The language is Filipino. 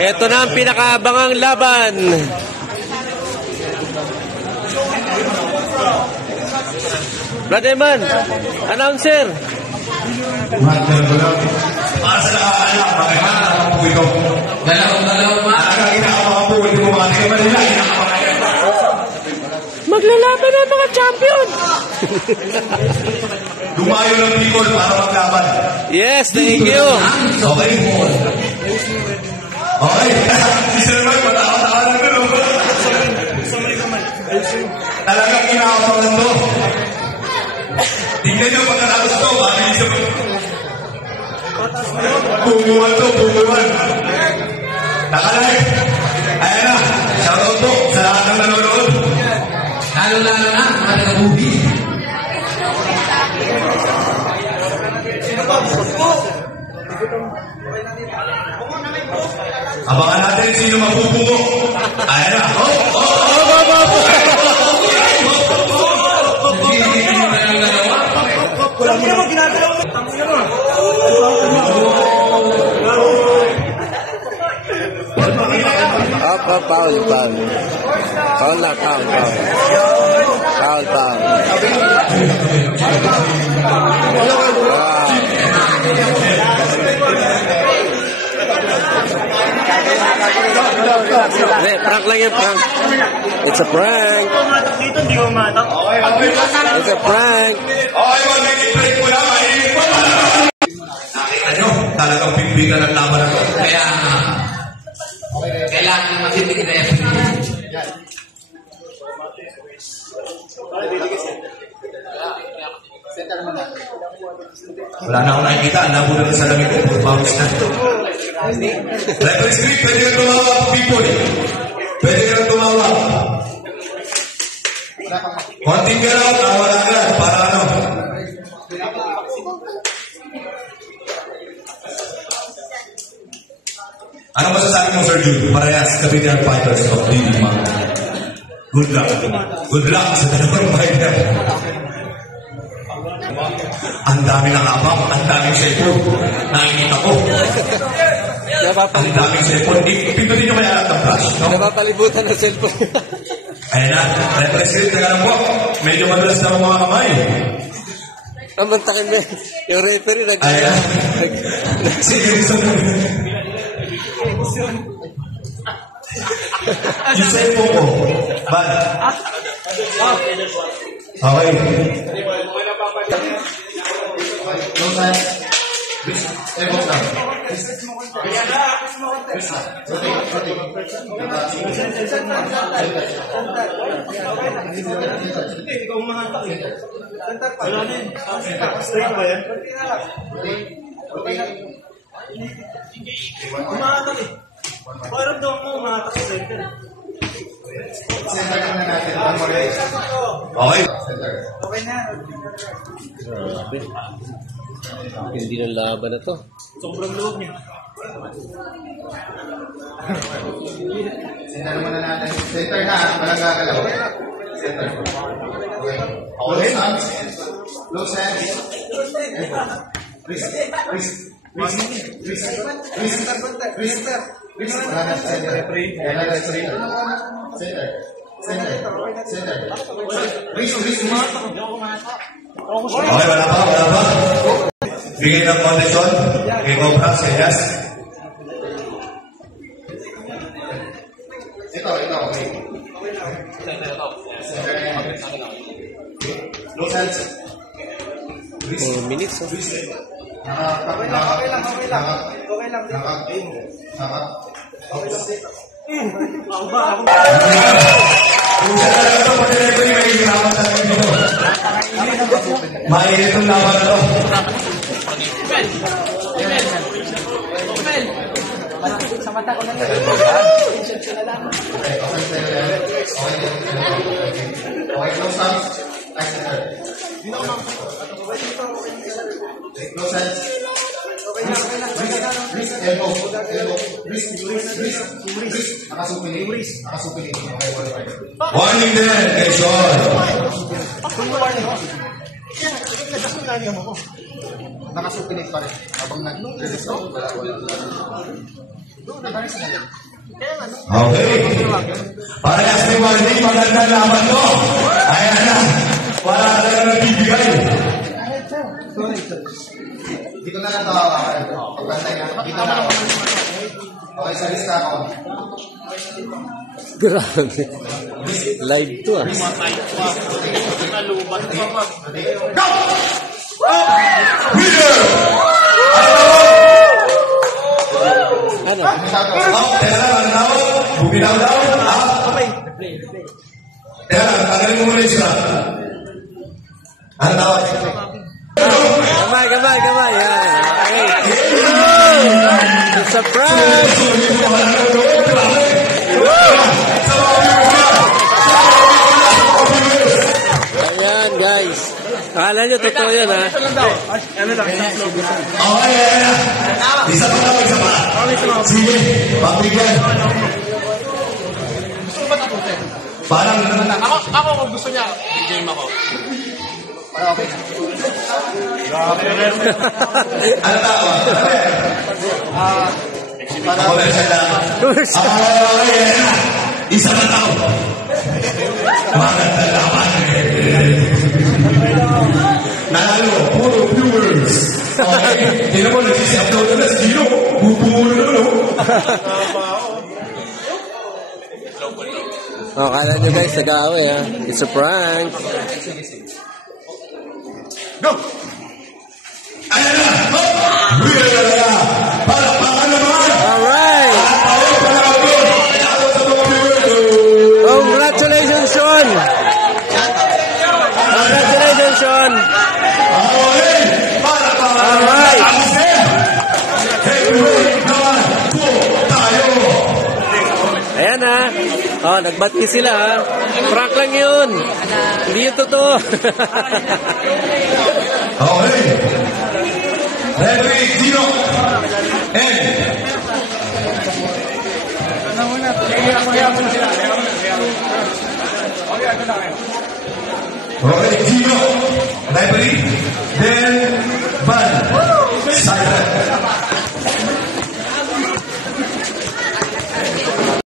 Ito na ang pinakaabangang laban. Brother Man, announcer. Para sa anak, makikita po ito. Dalaw-dalaw ma. Kinakabahan po ito mga Manila. Maglalaban ang mga champion. Dumayo ng people para maglaban. Yes, thank you. Okay. Okay. Si Sir Mike, matawa-tawa na ito. Talagang kinakabahan to. Tingnan nyo pagkatapos to. Bumuwan to, bumuwan. Nakalive. Ayan na. Shoutout po sa lahat ng nanonood. Lalo-lalo na, mga nag-ubi. Abangan natin sino mapupungo. Ayan na. Foul. Foul na, foul. Prank lang yan, prank. It's a prank. It's a prank. Nakita nyo, talagang pimpitan ng laban na to. Kaya, kailangan matinding na yan. Wala na akong nakikita. Ang labo na rin sa lamig ko. Pagpawis na. Reference Street, pwede kang tumawa, people. Pwede kang tumawa. Konting galaw, tawa na agad. Para ano? Ano masasabi mo, Sir Jude? Parehas, Kabitian Fighters of Lima. Good luck. Good luck sa dalawang fighter. Ang dami ng abang, ang daming cellphone. Nakikita ko. Ang daming cellphone. Pindutin nyo kaya lahat ng flash, no? Napapalibutan ng cellphone. Ayan na. Represent na lang po. Medyo madulas na mga kamay. Amantakin mo yung referee nag... Ayan. Sige, yung cellphone ko. Bad. Okay. Parang daw mo umatak sa center. Center na natin. Okay. Okay na. Hindi ng laban na to. Sobrang loob niya. Center naman na natin. Center na. Walang gagalaw. Center. Okay. Close hands. Close hands. Wrist. Wala na center. Wala na center. Center. Wrist. Okay, wala pa. Bigay ng condition. Kay Cobra, say yes. Ito. Okay. Close hands. 4 minutes. Okay lang. Mainit ang laban na to. Sa mata ko na yun. Okay, close hands. Close hands. Wrist, elbow, wrist. Nakasupili. Warning din, kay Sean. Nakasupilit pa rin. Habang nag-release ko, wala. Okay. Parehas may warning, maganda laban to. Ayan na. Wala na lang nagbibigay. Dito na lang tawakan. Pagbantay na. Dito na ako. Okay, sa lista ako. Grabe. Live to ah. Go! Winner! Ano? Teka lang, ano? Bumitaw daw. Teka lang, tanggalin mo muna isa. Ano daw? Gamay. Yan. Okay. It's a prank. Ayan, guys. Akala nyo, totoo yun, ha? Okay, isa pa. Sige, pagbigyan. Parang, Ako kung gusto niya, i-game ako. Para okay na. ano tao? Ako lang siya lang. Okay, isa pa tao. Maganda laban. Nanalo, puro viewers. Okay, tinan mo, nagsisiyapdaw na sino? Buburo na, no? Akala nyo, guys, nag-aaway, ha? It's a prank. Go! Ayan na! Winner na! Palakpakan naman! Alright! Congratulations, Sean! Congratulations, Sean! Alright! Ayan ha. Oh, nagbati sila ha. Prank lang yun. Hindi yun totoo. Okay. Referee, Gino. And. Okay, Gino. Referee. Then, Van.